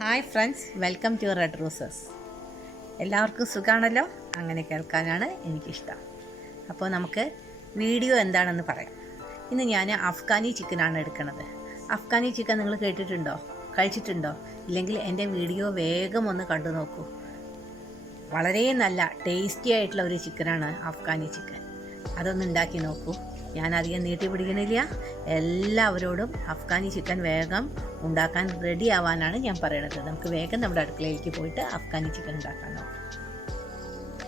Hi friends, welcome to Red Roses. എല്ലാവർക്കും സുഖമാണല്ലോ? അങ്ങനെ കേൾക്കാനാണ് എനിക്കിഷ്ടം. അപ്പോൾ നമുക്ക് വീഡിയോ എന്താണെന്ന് പറയാം. ഇന്ന് ഞാൻ അഫ്ഗാനി ചിക്കനാണ് എടുക്കുന്നത്. അഫ്ഗാനി ചിക്കൻ നിങ്ങൾ കേട്ടിട്ടുണ്ടോ, കഴിച്ചിട്ടുണ്ടോ? ഇല്ലെങ്കിൽ എൻ്റെ വീഡിയോ വേഗം ഒന്ന് കണ്ടു നോക്കൂ. വളരെ നല്ല ടേസ്റ്റി ആയിട്ടുള്ള ഒരു ചിക്കനാണ് അഫ്ഗാനി ചിക്കൻ. അതൊന്ന് ഉണ്ടാക്കി നോക്കൂ. ഞാനധികം നീട്ടി പിടിക്കുന്നില്ല. എല്ലാവരോടും അഫ്ഗാനി ചിക്കൻ വേഗം ഉണ്ടാക്കാൻ റെഡി ആവാനാണ് ഞാൻ പറയണത്. നമുക്ക് വേഗം നമ്മുടെ അടുക്കളയിലേക്ക് പോയിട്ട് അഫ്ഗാനി ചിക്കൻ ഉണ്ടാക്കാൻ നോക്കാം.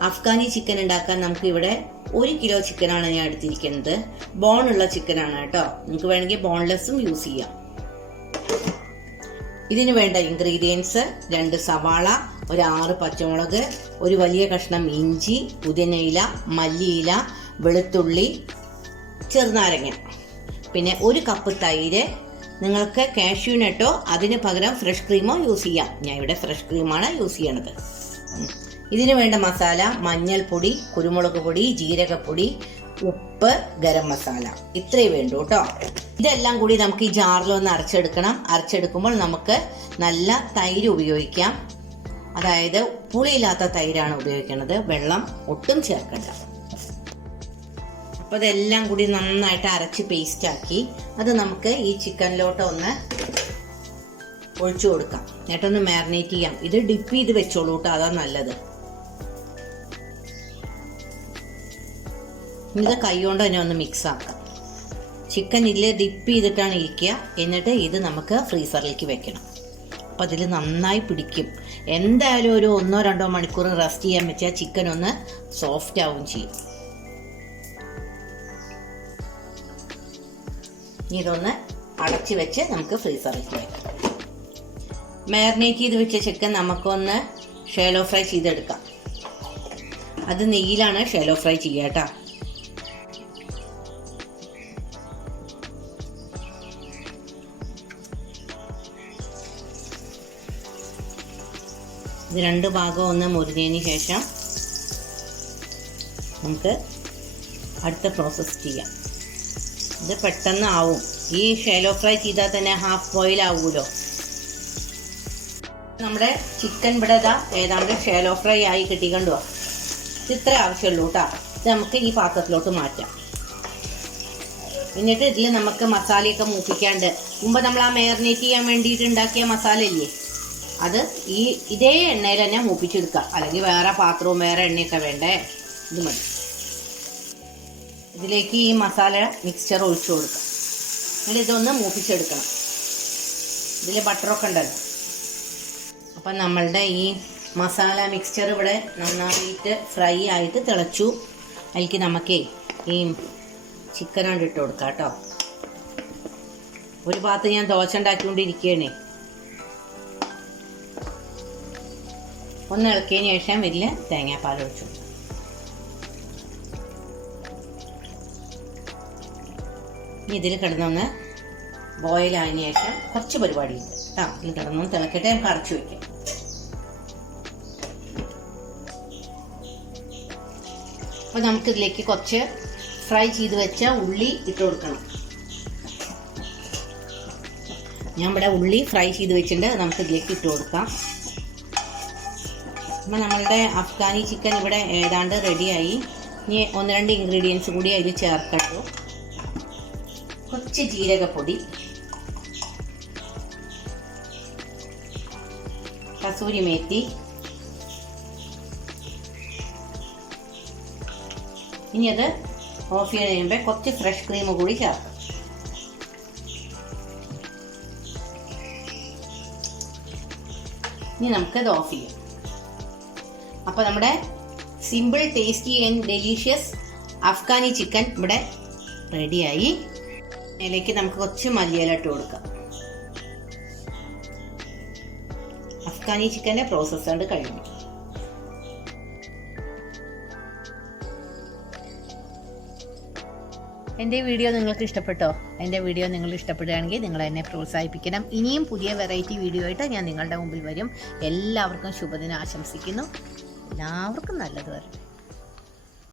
അഫ്ഗാനി ചിക്കൻ ഉണ്ടാക്കാൻ നമുക്ക് ഇവിടെ 1 കിലോ ചിക്കനാണ് ഞാൻ എടുത്തിരിക്കുന്നത്. ബോണുള്ള ചിക്കനാണ് കേട്ടോ. നിങ്ങൾക്ക് വേണമെങ്കിൽ ബോൺലെസ്സും യൂസ് ചെയ്യാം. ഇതിന് വേണ്ട ഇൻഗ്രീഡിയൻസ്: 2 സവാള, ഒരു 6 പച്ചമുളക്, ഒരു വലിയ കഷ്ണം ഇഞ്ചി, പുതിനയില, മല്ലിയില, വെളുത്തുള്ളി, ചെറുനാരങ്ങ, പിന്നെ 1 കപ്പ് തൈര്. നിങ്ങൾക്ക് കാഷ്യൂ നട്ടോ അതിന് പകരം ഫ്രഷ് ക്രീമോ യൂസ് ചെയ്യാം. ഞാൻ ഇവിടെ ഫ്രഷ് ക്രീമാണ് യൂസ് ചെയ്യണത്. ഇതിന് വേണ്ട മസാല: മഞ്ഞൾപ്പൊടി, കുരുമുളക് പൊടി, ജീരകപ്പൊടി, ഉപ്പ്, ഗരം മസാല. ഇത്രയേ വേണ്ടൂ കേട്ടോ. ഇതെല്ലാം കൂടി നമുക്ക് ഈ ജാറിലൊന്ന് അരച്ചെടുക്കണം. അരച്ചെടുക്കുമ്പോൾ നമുക്ക് നല്ല തൈര് ഉപയോഗിക്കാം. അതായത് പുളിയില്ലാത്ത തൈരാണ് ഉപയോഗിക്കുന്നത്. വെള്ളം ഒട്ടും ചേർക്കണ്ട. അപ്പോൾ ഇതെല്ലാം കൂടി നന്നായിട്ട് അരച്ച് പേസ്റ്റാക്കി അത് നമുക്ക് ഈ ചിക്കനിലോട്ട് ഒന്ന് ഒഴിച്ചു കൊടുക്കാം. എന്നിട്ടൊന്ന് മാരിനേറ്റ് ചെയ്യാം. ഇത് ഡിപ്പ് ചെയ്ത് വെച്ചോളൂ കേട്ടോ, അതാ നല്ലത്. ഇത് കൈ കൊണ്ട് തന്നെ ഒന്ന് മിക്സ് ആക്കാം. ചിക്കൻ ഇതിൽ ഡിപ്പ് ചെയ്തിട്ടാണ് ഇരിക്കുക. എന്നിട്ട് ഇത് നമുക്ക് ഫ്രീസറിലേക്ക് വെക്കണം. അപ്പം അതിൽ നന്നായി പിടിക്കും. എന്തായാലും ഒരു 1-2 മണിക്കൂർ റെസ്റ്റ് ചെയ്യാൻ വെച്ചാൽ ചിക്കൻ ഒന്ന് സോഫ്റ്റ് ആവുകയും ചെയ്യും. ഇതൊന്ന് അടച്ചു വെച്ച് നമുക്ക് ഫ്രീസറിലേക്ക് വെക്കാം. മാരിനേറ്റ് ചെയ്ത് വെച്ച ചിക്കൻ നമുക്കൊന്ന് ഷാലോ ഫ്രൈ ചെയ്തെടുക്കാം. അത് നെയ്യിലാണ് ഷാലോ ഫ്രൈ ചെയ്യുക കേട്ടോ. ഇത് 2 ഭാഗം ഒന്ന് മുരിഞ്ഞതിന് ശേഷം നമുക്ക് അടുത്ത പ്രോസസ്സ് ചെയ്യാം. ഇത് പെട്ടെന്ന് ആവും. ഈ ഷാലോ ഫ്രൈ ചെയ്താൽ തന്നെ ഹാഫ് ബോയിൽ ആവുമല്ലോ. നമ്മുടെ ചിക്കൻ ഇവിടെ ഏതാണ്ട് ഷാലോ ഫ്രൈ ആയി കിട്ടിക്കണ്ടോ. ഇത്ര ആവശ്യമുള്ളൂ കേട്ടോ. ഇത് നമുക്ക് ഈ പാത്രത്തിലോട്ട് മാറ്റാം. എന്നിട്ട് ഇതിൽ നമുക്ക് മസാലയൊക്കെ മൂപ്പിക്കാണ്ട് മുമ്പ് നമ്മൾ ആ മാരിനേറ്റ് ചെയ്യാൻ വേണ്ടിയിട്ട് ഉണ്ടാക്കിയ മസാല ഇല്ലേ, അത് ഇതേ എണ്ണയിൽ തന്നെ മൂപ്പിച്ചെടുക്കുക. അല്ലെങ്കിൽ വേറെ പാത്രവും വേറെ എണ്ണയൊക്കെ വേണ്ടേ. ഇത് മതി. ഇതിലേക്ക് ഈ മസാല മിക്സ്ചർ ഒഴിച്ചു കൊടുക്കാം. എന്നിട്ട് ഇതൊന്ന് മൂപ്പിച്ചെടുക്കണം. ഇതിൽ ബട്ടറൊക്കെ ഉണ്ടല്ലോ. അപ്പം നമ്മളുടെ ഈ മസാല മിക്സ്ചർ ഇവിടെ നന്നായിട്ട് ഫ്രൈ ആയിട്ട് തിളച്ചു. അതിലേക്ക് നമുക്ക് ഈ ചിക്കനാണ്ട് ഇട്ട് കൊടുക്കാം കേട്ടോ. ഒരു ഭാഗത്ത് ഞാൻ ദോശ ഉണ്ടാക്കിക്കൊണ്ടിരിക്കുകയാണ്. ഒന്ന് ഇളക്കിയതിന് ശേഷം വലിയ തേങ്ങാപ്പാൽ ഒഴിച്ചു. ഇതിൽ കിടന്നൊന്ന് ബോയിലായതിനു ശേഷം കുറച്ച് പരിപാടിയുണ്ട് കേട്ടോ. ഇതിൽ കിടന്നൊന്ന് തിളക്കട്ടെ. നമുക്ക് അടച്ചു വയ്ക്കാം. അപ്പോൾ നമുക്കിതിലേക്ക് കുറച്ച് ഫ്രൈ ചെയ്ത് വെച്ച ഉള്ളി ഇട്ട് കൊടുക്കണം. ഞാൻ ഇവിടെ ഉള്ളി ഫ്രൈ ചെയ്ത് വെച്ചിട്ടുണ്ട്. നമുക്ക് ഇതിലേക്ക് ഇട്ട് കൊടുക്കാം. അപ്പോൾ നമ്മളുടെ അഫ്ഗാനി ചിക്കൻ ഇവിടെ ഏതാണ്ട് റെഡിയായി. ഇനി 1-2 ഇൻഗ്രീഡിയൻസ് കൂടി അതിൽ ചേർക്കട്ടു. കുറച്ച് ജീരകപ്പൊടി, കസൂരി മേത്തി, ഇനി അത് ഓഫ് ചെയ്ത് കഴിയുമ്പോൾ കുറച്ച് ഫ്രഷ് ക്രീം കൂടി ചേർക്കാം. ഇനി നമുക്കത് ഓഫ് ചെയ്യാം. അപ്പോൾ നമ്മുടെ simple, tasty and delicious Afghani chicken ഇവിടെ റെഡിയായി. അതിലേക്ക് നമുക്ക് കുറച്ച് മല്ലിയില ഇട്ട് കൊടുക്കാം. അഫ്ഗാനി ചിക്കൻ്റെ പ്രോസസ്സ് കൊണ്ട് കഴിഞ്ഞു. എൻ്റെ വീഡിയോ നിങ്ങൾക്ക് ഇഷ്ടപ്പെട്ടോ? എൻ്റെ വീഡിയോ നിങ്ങൾ ഇഷ്ടപ്പെടുകയാണെങ്കിൽ നിങ്ങൾ എന്നെ പ്രോത്സാഹിപ്പിക്കണം. ഇനിയും പുതിയ വെറൈറ്റി വീഡിയോ ആയിട്ട് ഞാൻ നിങ്ങളുടെ മുമ്പിൽ വരും. എല്ലാവർക്കും ശുഭദിനം ആശംസിക്കുന്നു. എല്ലാവർക്കും നല്ലത് വരും.